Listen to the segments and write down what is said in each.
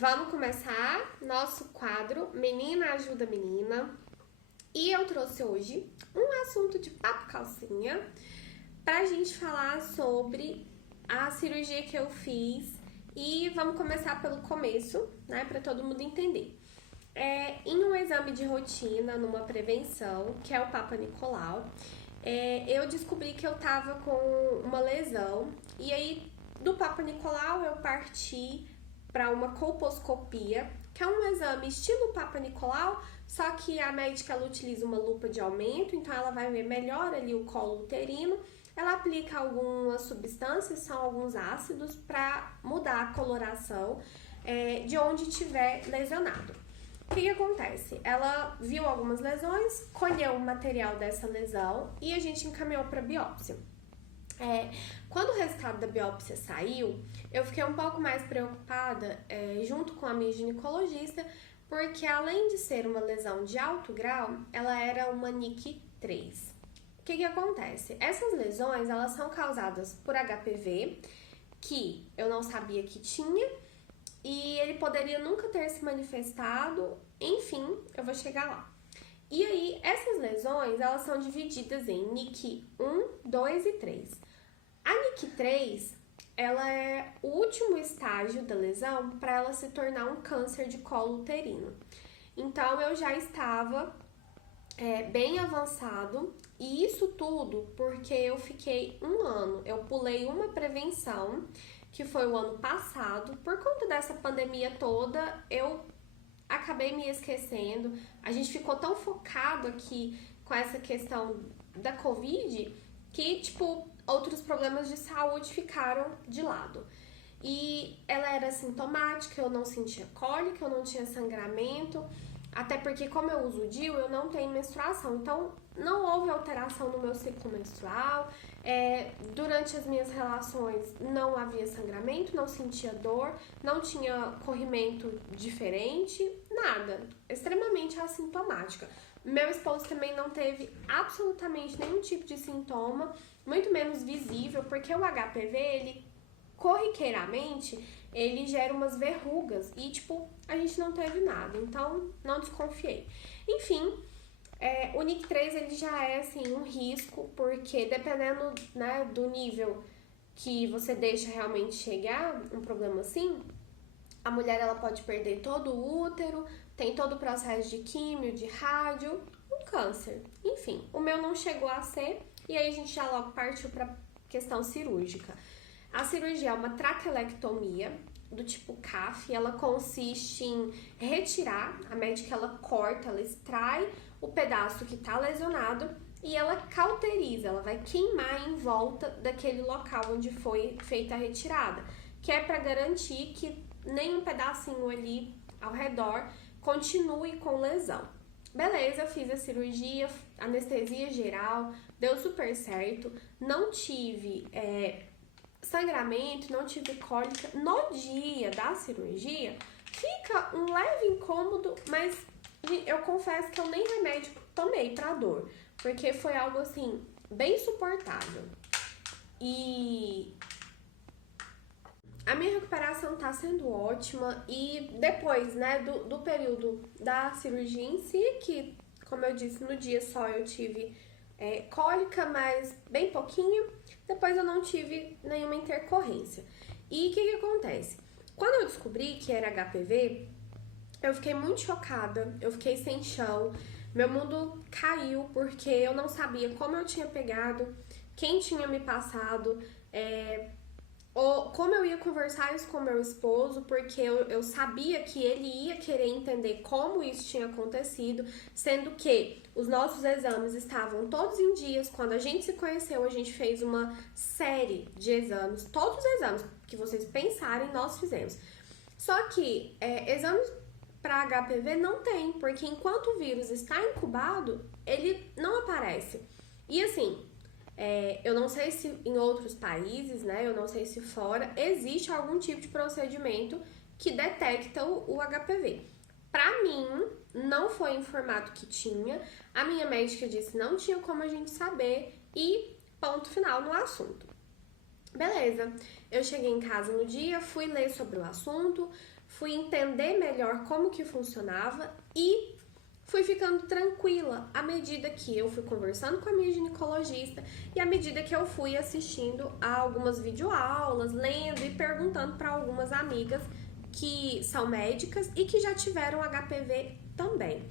vamos começar nosso quadro Menina Ajuda Menina. E eu trouxe hoje um assunto de papo calcinha pra gente falar sobre a cirurgia que eu fiz. E vamos começar pelo começo, né, pra todo mundo entender. Em um exame de rotina, numa prevenção, que é o Papa Nicolau, eu descobri que eu tava com uma lesão. E aí, do Papa Nicolau, eu parti para uma colposcopia, que é um exame estilo Papa Nicolau, só que a médica ela utiliza uma lupa de aumento, então ela vai ver melhor ali o colo uterino. Ela aplica algumas substâncias, são alguns ácidos, para mudar a coloração de onde tiver lesionado. O que acontece? Ela viu algumas lesões, colheu o material dessa lesão e a gente encaminhou para biópsia. Quando o resultado da biópsia saiu, eu fiquei um pouco mais preocupada junto com a minha ginecologista, porque além de ser uma lesão de alto grau, ela era uma NIC3. O que acontece? Essas lesões, elas são causadas por HPV, que eu não sabia que tinha, e ele poderia nunca ter se manifestado, enfim, eu vou chegar lá. E aí, essas lesões, elas são divididas em NIC 1, 2 e 3. A NIC 3, ela é o último estágio da lesão para ela se tornar um câncer de colo uterino. Então, eu já estava bem avançado, e isso tudo porque eu fiquei um ano, eu pulei uma prevenção, que foi o ano passado. Por conta dessa pandemia toda, eu acabei me esquecendo. A gente ficou tão focado aqui com essa questão da Covid que, outros problemas de saúde ficaram de lado. E ela era sintomática, eu não sentia cólica, eu não tinha sangramento, até porque, como eu uso o DIU, eu não tenho menstruação, então não houve alteração no meu ciclo menstrual. Durante as minhas relações não havia sangramento, não sentia dor, não tinha corrimento diferente, nada, extremamente assintomática. Meu esposo também não teve absolutamente nenhum tipo de sintoma, muito menos visível, porque o HPV, ele corriqueiramente, ele gera umas verrugas e, a gente não teve nada, então não desconfiei. Enfim, o NIC3, ele já é, assim, um risco, porque dependendo, né, do nível que você deixa realmente chegar, um problema assim, a mulher, ela pode perder todo o útero, tem todo o processo de químio, de rádio, um câncer. Enfim, o meu não chegou a ser, e aí a gente já logo partiu para questão cirúrgica. A cirurgia é uma traquelectomia do tipo CAF, ela consiste em retirar, a médica ela corta, ela extrai o pedaço que está lesionado e ela cauteriza, ela vai queimar em volta daquele local onde foi feita a retirada, que é para garantir que nenhum pedacinho ali ao redor continue com lesão. Beleza, eu fiz a cirurgia, anestesia geral, deu super certo, não tive sangramento, não tive cólica. No dia da cirurgia, fica um leve incômodo, mas eu confesso que eu nem remédio tomei pra dor, porque foi algo assim, bem suportável. E a minha recuperação tá sendo ótima, e depois, né, do período da cirurgia em si, que, como eu disse, no dia só eu tive cólica, mas bem pouquinho, depois eu não tive nenhuma intercorrência. E o que acontece? Quando eu descobri que era HPV, eu fiquei muito chocada, eu fiquei sem chão, meu mundo caiu, porque eu não sabia como eu tinha pegado, quem tinha me passado, ou como eu ia conversar isso com meu esposo, porque eu sabia que ele ia querer entender como isso tinha acontecido, sendo que os nossos exames estavam todos em dias. Quando a gente se conheceu, a gente fez uma série de exames, todos os exames que vocês pensarem, nós fizemos. Só que exames para HPV não tem, porque enquanto o vírus está incubado, ele não aparece. E assim, eu não sei se em outros países, né, eu não sei se fora, existe algum tipo de procedimento que detecta o HPV. Pra mim, não foi informado que tinha, a minha médica disse não tinha como a gente saber, e ponto final no assunto. Beleza, eu cheguei em casa no dia, fui ler sobre o assunto, fui entender melhor como que funcionava e fui ficando tranquila à medida que eu fui conversando com a minha ginecologista e à medida que eu fui assistindo a algumas videoaulas, lendo e perguntando para algumas amigas que são médicas e que já tiveram HPV também.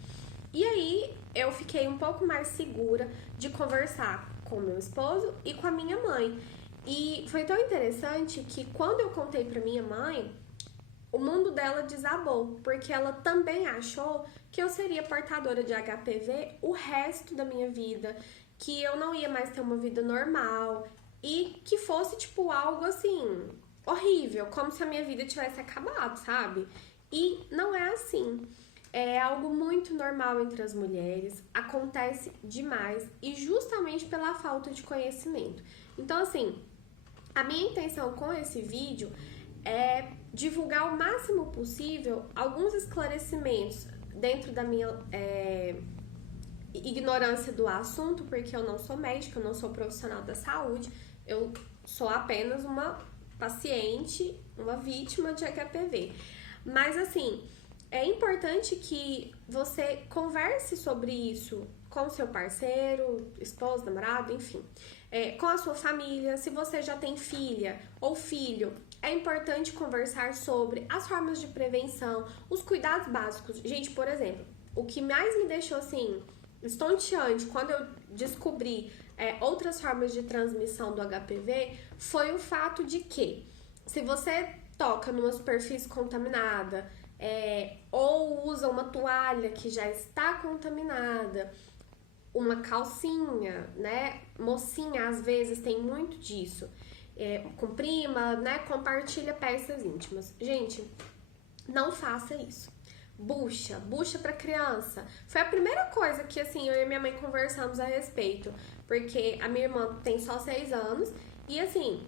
E aí eu fiquei um pouco mais segura de conversar com meu esposo e com a minha mãe. E foi tão interessante que quando eu contei para minha mãe, o mundo dela desabou, porque ela também achou que eu seria portadora de HPV o resto da minha vida, que eu não ia mais ter uma vida normal e que fosse tipo algo assim horrível, como se a minha vida tivesse acabado, sabe? E não é assim. É algo muito normal entre as mulheres, acontece demais e justamente pela falta de conhecimento. Então, assim, a minha intenção com esse vídeo é divulgar o máximo possível alguns esclarecimentos dentro da minha ignorância do assunto, porque eu não sou médica, eu não sou profissional da saúde, eu sou apenas uma paciente, uma vítima de HPV. Mas assim, é importante que você converse sobre isso com seu parceiro, esposo, namorado, enfim, com a sua família. Se você já tem filha ou filho, é importante conversar sobre as formas de prevenção, os cuidados básicos. Gente, por exemplo, o que mais me deixou assim estonteante quando eu descobri outras formas de transmissão do HPV foi o fato de que se você toca numa superfície contaminada ou usa uma toalha que já está contaminada, uma calcinha, né? Mocinha às vezes tem muito disso. Com prima, né? Compartilha peças íntimas. Gente, não faça isso. Bucha pra criança. Foi a primeira coisa que, assim, eu e minha mãe conversamos a respeito. Porque a minha irmã tem só 6 anos e, assim,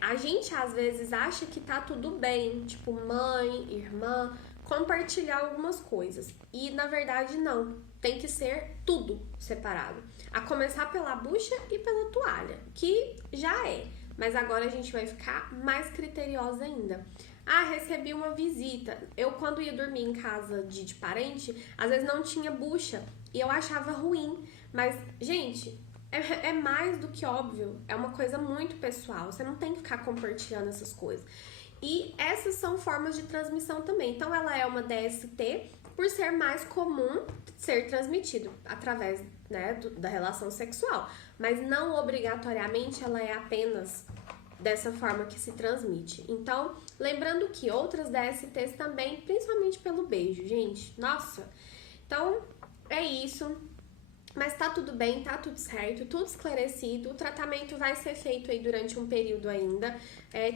a gente às vezes acha que tá tudo bem. Tipo, mãe, irmã, compartilhar algumas coisas. E, na verdade, não. Tem que ser tudo separado. A começar pela bucha e pela toalha, que já é. Mas agora a gente vai ficar mais criteriosa ainda. Ah, recebi uma visita. Eu, quando ia dormir em casa de parente, às vezes não tinha bucha. E eu achava ruim. Mas, gente, é mais do que óbvio. É uma coisa muito pessoal. Você não tem que ficar compartilhando essas coisas. E essas são formas de transmissão também. Então, ela é uma DST por ser mais comum ser transmitido através, né, da relação sexual. Mas não obrigatoriamente ela é apenas dessa forma que se transmite. Então, lembrando que outras DSTs também, principalmente pelo beijo, gente. Nossa! Então, é isso. Mas tá tudo bem, tá tudo certo, tudo esclarecido. O tratamento vai ser feito aí durante um período ainda.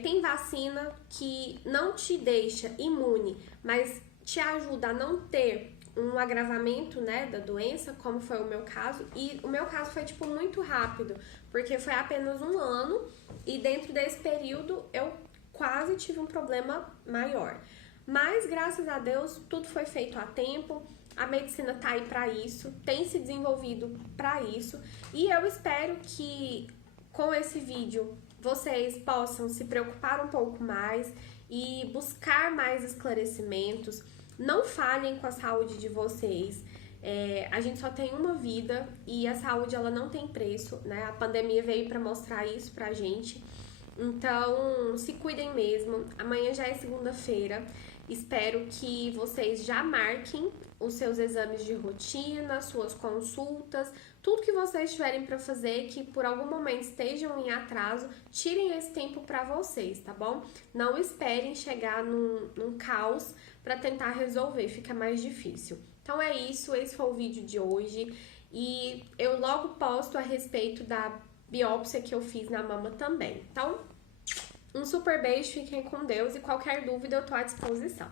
Tem vacina que não te deixa imune, mas te ajuda a não ter um agravamento, né, da doença, como foi o meu caso. E o meu caso foi, tipo, muito rápido, porque foi apenas 1 ano e dentro desse período eu quase tive um problema maior. Mas, graças a Deus, tudo foi feito a tempo. A medicina tá aí para isso, tem se desenvolvido para isso. E eu espero que com esse vídeo vocês possam se preocupar um pouco mais e buscar mais esclarecimentos. Não falhem com a saúde de vocês. A gente só tem uma vida e a saúde ela não tem preço, né? A pandemia veio para mostrar isso pra gente. Então, se cuidem mesmo. Amanhã já é segunda-feira. Espero que vocês já marquem os seus exames de rotina, suas consultas, tudo que vocês tiverem para fazer que por algum momento estejam em atraso, tirem esse tempo para vocês, tá bom? Não esperem chegar num caos para tentar resolver, fica mais difícil. Então é isso, esse foi o vídeo de hoje e eu logo posto a respeito da biópsia que eu fiz na mama também. Então, um super beijo, fiquem com Deus e qualquer dúvida eu tô à disposição.